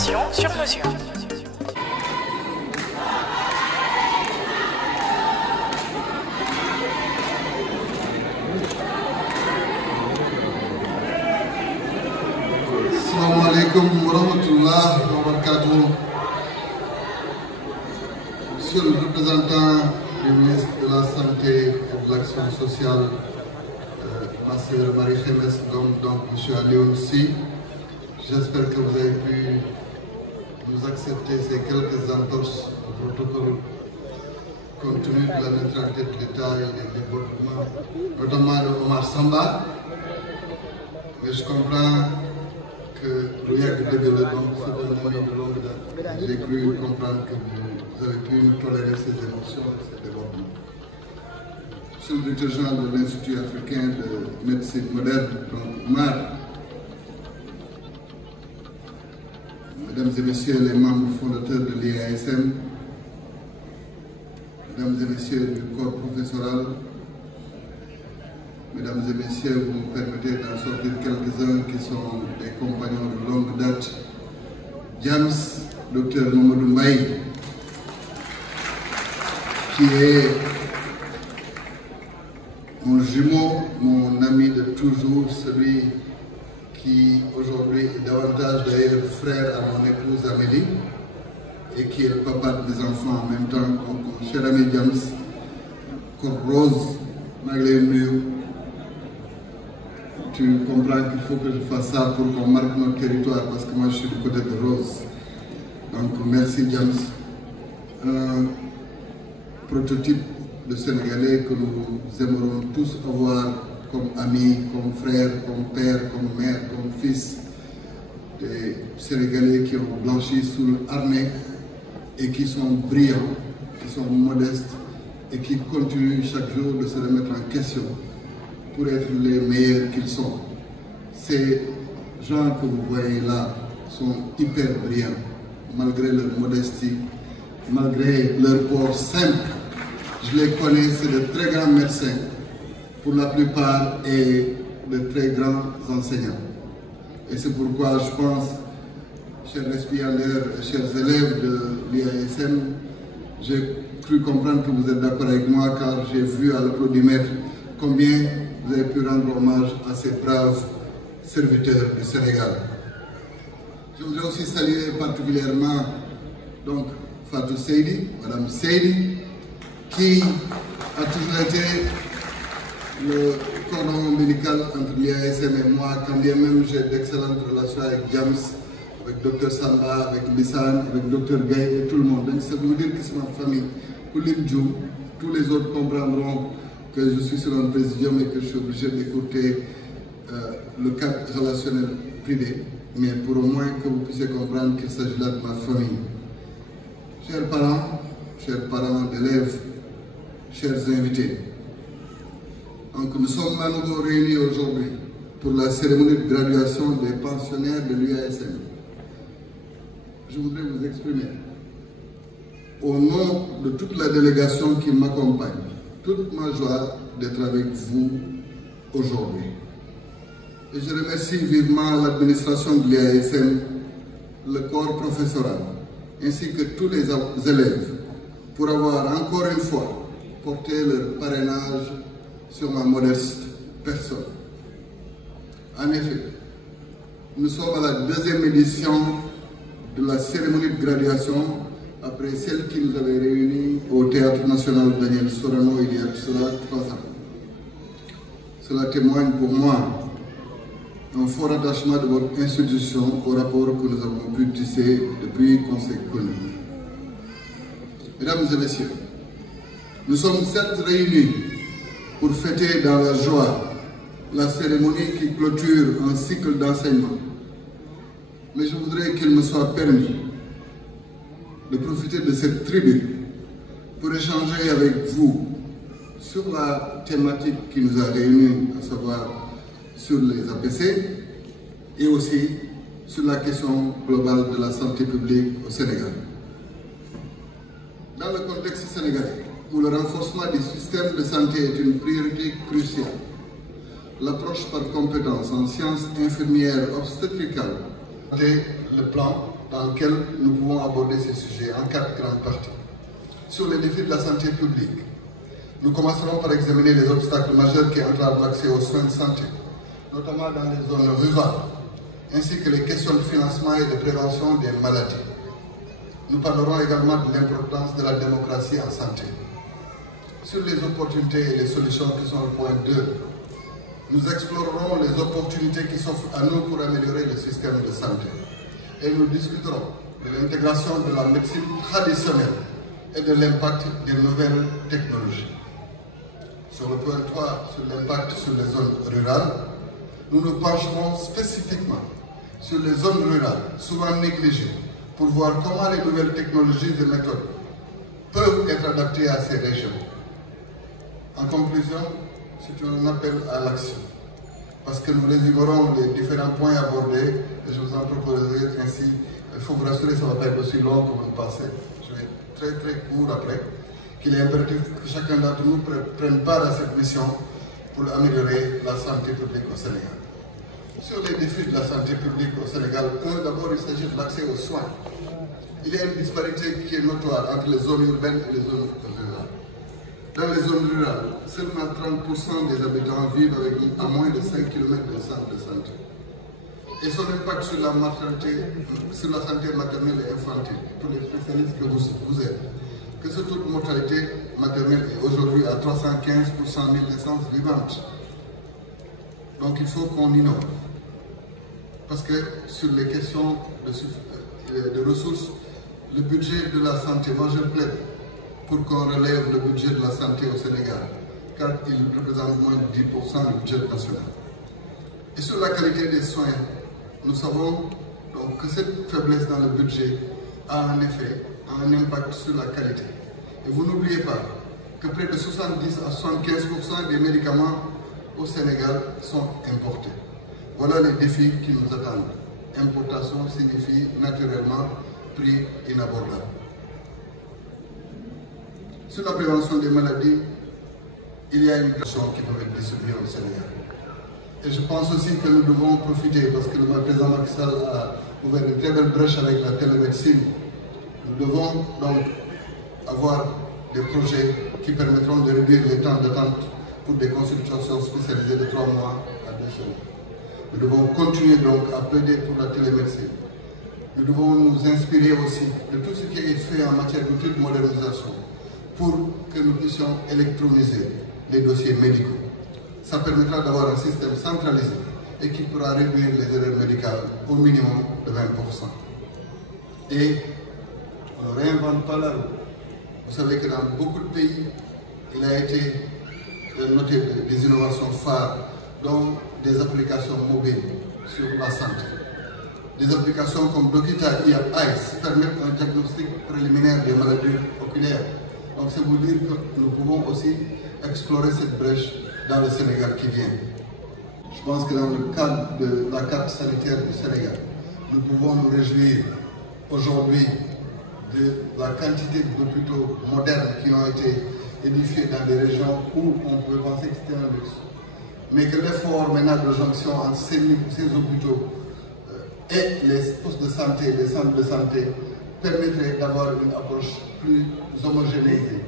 formation sur mesure. Assalamu alaikum wa rahmatullah wa barakatuh. Monsieur le représentant du ministre de la Santé et de l'Action sociale, ma sœur Marie-Khémesse, donc M. Alioune Sy, j'espère que vous avez pu nous accepter ces quelques entorses au protocole compte tenu de la neutralité de l'État et des débordements, notamment de Omar Samba. Mais je comprends que Rouyak de Gueule, donc c'est un ami de longue date. J'ai cru comprendre que vous avez pu nous tolérer ces émotions et ces débordements. Monsieur le directeur général de l'Institut africain de médecine moderne, donc Omar, mesdames et messieurs les membres fondateurs de l'IASM, mesdames et messieurs du corps professoral, mesdames et messieurs, vous me permettez d'en sortir quelques-uns qui sont des compagnons de longue date. James, Dr Mamadou Mbaye, qui est mon jumeau, mon ami de toujours, celui qui aujourd'hui est davantage d'ailleurs frère à mon épouse Amélie et qui est le papa de mes enfants en même temps. Donc, mon cher ami James, Corps Rose, malgré nous, tu comprends qu'il faut que je fasse ça pour qu'on marque notre territoire parce que moi je suis du côté de Rose. Donc merci James. Un prototype de Sénégalais que nous aimerons tous avoir comme amis, comme frères, comme père, comme mère, comme fils. Des Sénégalais qui ont blanchi sous l'armée et qui sont brillants, qui sont modestes et qui continuent chaque jour de se remettre en question pour être les meilleurs qu'ils sont. Ces gens que vous voyez là sont hyper brillants, malgré leur modestie, malgré leur corps simple. Je les connais, c'est de très grands médecins, pour la plupart, et de très grands enseignants. Et c'est pourquoi je pense, chers récipiendaires, chers élèves de l'IASM, j'ai cru comprendre que vous êtes d'accord avec moi car j'ai vu à l'applaudimètre combien vous avez pu rendre hommage à ces braves serviteurs du Sénégal. Je voudrais aussi saluer particulièrement donc, Fatou Seydi, Madame Seydi, qui a toujours été le cordon ombilical entre l'IASM et moi, quand bien même j'ai d'excellentes relations avec James, avec Dr Samba, avec Bissan, avec Dr Gaye et tout le monde. Donc ça veut dire que c'est ma famille. Pour l'Indjou, tous les autres comprendront que je suis sur un présidium et que je suis obligé d'écouter le cadre relationnel privé, mais pour au moins que vous puissiez comprendre qu'il s'agit là de ma famille. Chers parents d'élèves, chers invités, donc nous sommes à nouveau réunis aujourd'hui pour la cérémonie de graduation des pensionnaires de l'UASM. Je voudrais vous exprimer, au nom de toute la délégation qui m'accompagne, toute ma joie d'être avec vous aujourd'hui. Et je remercie vivement l'administration de l'IASM, le corps professoral, ainsi que tous les élèves, pour avoir encore une fois porté leur parrainage sur ma modeste personne. En effet, nous sommes à la deuxième édition de la cérémonie de graduation après celle qui nous avait réunis au Théâtre National Daniel Sorano il y a cela 3 ans. Cela témoigne pour moi un fort attachement de votre institution au rapport que nous avons pu tisser depuis qu'on s'est connus. Mesdames et messieurs, nous sommes certes réunis pour fêter dans la joie la cérémonie qui clôture un cycle d'enseignement. Mais je voudrais qu'il me soit permis de profiter de cette tribune pour échanger avec vous sur la thématique qui nous a réunis, à savoir sur les APC et aussi sur la question globale de la santé publique au Sénégal. Dans le contexte sénégalais, où le renforcement du système de santé est une priorité cruciale, l'approche par compétences en sciences infirmières obstétricales, le plan dans lequel nous pouvons aborder ces sujets en 4 grandes parties. Sur les défis de la santé publique, nous commencerons par examiner les obstacles majeurs qui entravent l'accès aux soins de santé, notamment dans les zones rurales, ainsi que les questions de financement et de prévention des maladies. Nous parlerons également de l'importance de la démocratie en santé. Sur les opportunités et les solutions qui sont le point 2, nous explorerons les opportunités qui s'offrent à nous pour améliorer le système de santé. Et nous discuterons de l'intégration de la médecine traditionnelle et de l'impact des nouvelles technologies. Sur le point 3, sur l'impact sur les zones rurales, nous nous pencherons spécifiquement sur les zones rurales, souvent négligées, pour voir comment les nouvelles technologies et méthodes peuvent être adaptées à ces régions. En conclusion, c'est un appel à l'action, parce que nous résumerons les différents points abordés et je vous en proposerai ainsi. Il faut vous rassurer, ça ne va pas être aussi long que vous le pensez. Je vais être très court après, qu'il est impératif que chacun d'entre nous prenne part à cette mission pour améliorer la santé publique au Sénégal. Sur les défis de la santé publique au Sénégal, d'abord il s'agit de l'accès aux soins. Il y a une disparité qui est notoire entre les zones urbaines et les zones rurales. Dans les zones rurales, seulement 30% des habitants vivent à moins de 5 km d'un centre de santé. Et son impact sur la maternité, sur la santé maternelle et infantile, pour les spécialistes que vous êtes, que ce taux de mortalité maternelle est aujourd'hui à 315 pour 100 000 naissances vivantes. Donc il faut qu'on innove. Parce que sur les questions de ressources, le budget de la santé, moi je plaide pour qu'on relève le budget de la santé au Sénégal, car il représente moins de 10% du budget national. Et sur la qualité des soins, nous savons donc que cette faiblesse dans le budget a en effet un impact sur la qualité. Et vous n'oubliez pas que près de 70 à 75% des médicaments au Sénégal sont importés. Voilà les défis qui nous attendent. Importation signifie naturellement prix inabordable. Sur la prévention des maladies, il y a une question qui peut être distribuée au Sénégal. Et je pense aussi que nous devons profiter, parce que le président Macky Sall a ouvert une très belle brèche avec la télémédecine. Nous devons donc avoir des projets qui permettront de réduire les temps d'attente pour des consultations spécialisées de 3 mois à 2 semaines. Nous devons continuer donc à plaider pour la télémédecine. Nous devons nous inspirer aussi de tout ce qui est fait en matière d'outils de modernisation pour que nous puissions électroniser les dossiers médicaux. Ça permettra d'avoir un système centralisé et qui pourra réduire les erreurs médicales au minimum de 20%. Et on ne réinvente pas la roue. Vous savez que dans beaucoup de pays, il a été noté des innovations phares, dont des applications mobiles sur la santé. Des applications comme Dokita Eyes permettent un diagnostic préliminaire des maladies oculaires. Donc c'est vous dire que nous pouvons aussi explorer cette brèche dans le Sénégal qui vient. Je pense que dans le cadre de la carte sanitaire du Sénégal, nous pouvons nous réjouir aujourd'hui de la quantité d'hôpitaux modernes qui ont été édifiés dans des régions où on pouvait penser que c'était un luxe. Mais que l'effort maintenant de jonction entre ces hôpitaux et les postes de santé, les centres de santé, permettrait d'avoir une approche plus homogénéisée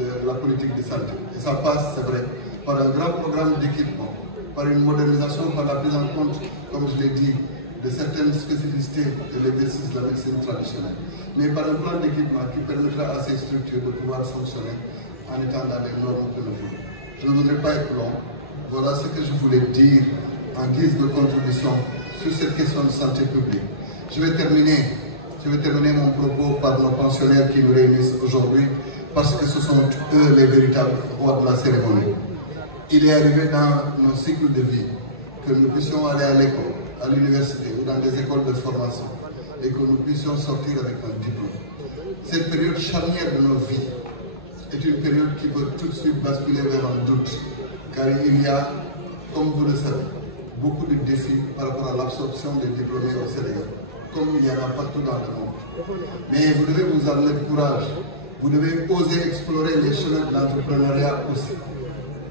de la politique de santé. Et ça passe, c'est vrai, par un grand programme d'équipement, par une modernisation, par la prise en compte, comme je l'ai dit, de certaines spécificités de l'exercice de la médecine traditionnelle, mais par un plan d'équipement qui permettra à ces structures de pouvoir fonctionner en étant dans les normes que nous voulons. Je ne voudrais pas être long. Voilà ce que je voulais dire en guise de contribution sur cette question de santé publique. Je vais terminer mon propos par nos pensionnaires qui nous réunissent aujourd'hui, parce que ce sont eux les véritables rois de la cérémonie. Il est arrivé dans nos cycles de vie que nous puissions aller à l'école, à l'université ou dans des écoles de formation et que nous puissions sortir avec un diplôme. Cette période charnière de nos vies est une période qui peut tout de suite basculer vers un doute, car il y a, comme vous le savez, beaucoup de défis par rapport à l'absorption des diplômés au Sénégal, comme il y en a partout dans le monde. Mais vous devez vous armer de courage, vous devez oser explorer les chemins de l'entrepreneuriat aussi.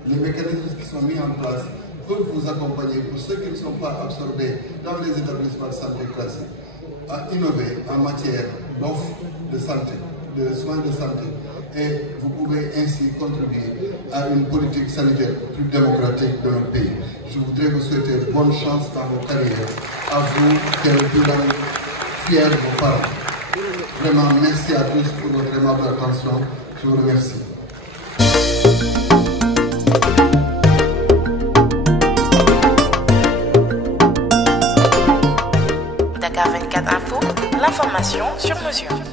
Les mécanismes qui sont mis en place peuvent vous accompagner pour ceux qui ne sont pas absorbés dans les établissements de santé classiques. à innover en matière d'offres de santé, de soins de santé, et vous pouvez ainsi contribuer à une politique sanitaire plus démocratique de notre pays. Je voudrais vous souhaiter bonne chance dans vos carrières, à vous qui êtes le plus fiers de vos parents. Vraiment, merci à tous pour votre aimable attention. Je vous remercie. Dakar 24 Info, l'information sur mesure.